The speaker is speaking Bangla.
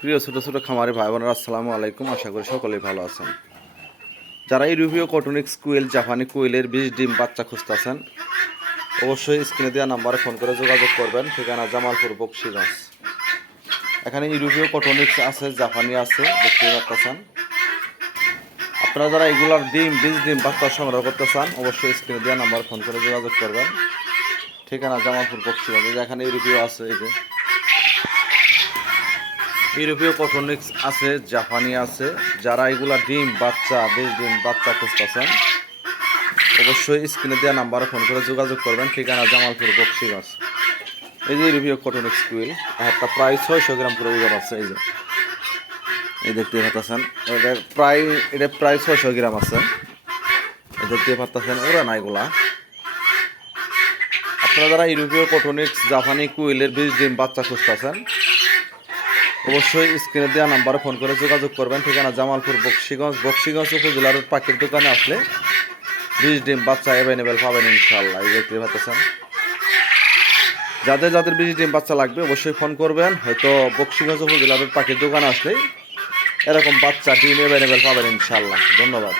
প্রিয় ছোট ছোট খামারি ভাই বোনেরা আসসালামু আলাইকুম। আশা করি সকলেই ভালো আছেন। যারা ইউরোপীয় কটনিক্স কুইল জাপানি কুইলের 20 ডিম বাচ্চা খুঁজতেছেন অবশ্যই স্ক্রিনে দেওয়া নাম্বারে ফোন করে যোগাযোগ করবেন। ঠিকানা জামালপুর বকশীগঞ্জ। এখানে ইউরোপীয় কটনিক্স আছে, জাপানি আছে, দেখতে পাচ্ছেন। আপনারা যারা এগুলার ডিম 20 ডিম বাচ্চা সংগ্রহ করতে চান অবশ্যই স্ক্রিনে দেওয়া নাম্বারে ফোন করে যোগাযোগ করবেন। ঠিকানা জামালপুর বকশীগঞ্জ। এখানে ইউরোপীয় আছে, এই যে ইউরোপীয় কটনিক্স আছে, জাপানি আছে। যারা এগুলা ডিম বাচ্চা 20 ডিম বাচ্চা খুঁজতেছেন অবশ্যই স্ক্রিনে দেওয়া নাম্বারে ফোন করে যোগাযোগ করবেন। ঠিকানা জামালপুর বকশীগঞ্জ। এই যে ইউরোপীয় কটনিক্স কুইল, একটা প্রায় 600 গ্রাম করে ওজন আছে। এই দেখতে পাচ্ছেন, এটা প্রায় 600 গ্রাম আছে। এই দেখতে পাচ্ছেন ওরা না এগুলা। আপনারা যারা ইউরোপীয় কটনিক্স জাপানি কুইলের 20 ডিম বাচ্চা খুঁজতেছেন অবশ্যই স্ক্রিনে দেওয়া নাম্বারে ফোন করে যোগাযোগ করবেন। ঠিকানা জামালপুর বকশীগঞ্জ। বকশীগঞ্জ উপজেলার পাখির দোকানে আসলে 20 ডিম বাচ্চা অ্যাভেলেবেল পাবেন ইনশাআল্লাহ। এই দেখতে পাচ্ছেন, যাদের 20 ডিম বাচ্চা লাগবে অবশ্যই ফোন করবেন। হয়তো বকশীগঞ্জ উপজেলার পাখির দোকানে আসলে এরকম বাচ্চা ডিম অ্যাভেলেবেল পাবেন ইনশাআল্লাহ। ধন্যবাদ।